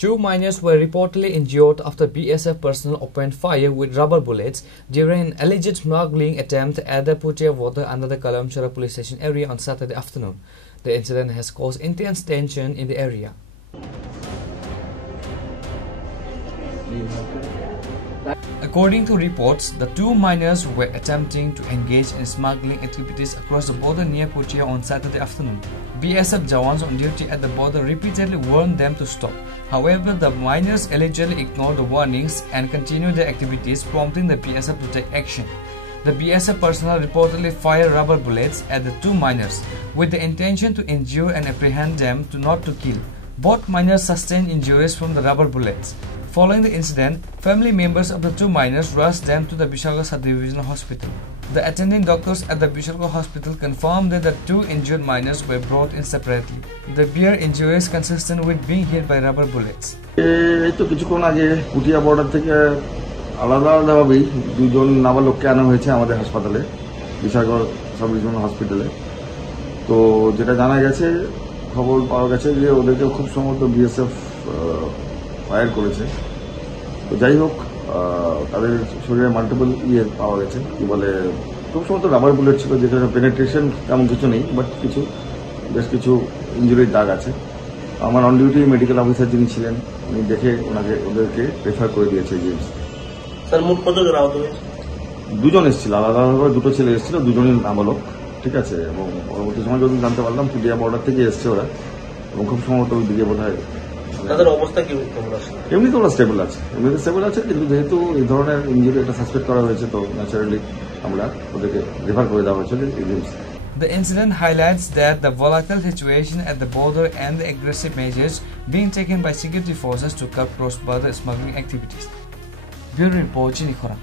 Two miners were reportedly injured after BSF personnel opened fire with rubber bullets during an alleged smuggling attempt at the Putia water under the Kalamchara police station area on Saturday afternoon. The incident has caused intense tension in the area. According to reports, the two miners were attempting to engage in smuggling activities across the border near Putia on Saturday afternoon. BSF Jawans on duty at the border repeatedly warned them to stop. However, the miners allegedly ignored the warnings and continued their activities, prompting the BSF to take action. The BSF personnel reportedly fired rubber bullets at the two miners with the intention to injure and apprehend them, not to kill. Both miners sustained injuries from the rubber bullets. Following the incident, family members of the two miners rushed them to the Vishalgarh Sub-Divisional Hospital. The attending doctors at the Vishalgarh Hospital confirmed that the two injured miners were brought in separately. The bare injuries consistent with being hit by rubber bullets. কিছুক্ষণ আগে পুটিয়া বর্ডার থেকে আলাদা আলাদাভাবেই দুজন নাবালককে আনা হয়েছে আমাদের হাসপাতালে, বিশালগড় সাব ডিভিশনাল হসপিটালে। তো যেটা জানা গেছে, খবর পাওয়া গেছে যে ওদেরকে খুব সম্ভবত বিএসএফ ফায়ার করেছে। তো যাই হোক, তাদের শরীরে মাল্টিপল পাওয়া গেছে, কি বলে, খুব সম্ভবত রাবার বুলেট ছিল, যেখানে পেনেট্রেশন তেমন কিছু নেই, বাট বেশ কিছু ইঞ্জুরির দাগ আছে। আমার অন ডিউটি মেডিকেল অফিসার যিনি ছিলেন, উনি দেখে ওদেরকে রেফার করে দিয়েছে জিএমস। স্যার, মোট কতজন আহত হয়েছে? দুজন এসেছিল, আলাদা আলাদা দুটো ছেলে এসেছিল, দুজনই নাবালক, ঠিক আছে। এবং পরবর্তী সময় যদি জানতে পারলাম পুটিয়া বর্ডার থেকে এসছে ওরা, এবং খুব সম্ভবত ওই দিকে বোধ হয় তাদের অবস্থা কি কেমন আছে? এমনিতে ওরা স্টেবল আছে, কিন্তু যেহেতু এই ধরনের ইঞ্জুরি এটা সাসপেক্ট করা হয়েছে, তো ন্যাচারালি আমরা ওদেরকে রেফার করে দেওয়া হয়েছে জিএমস। The incident highlights that the volatile situation at the border and the aggressive measures being taken by security forces to curb cross-border smuggling activities. Bureau Report, Chinikhora.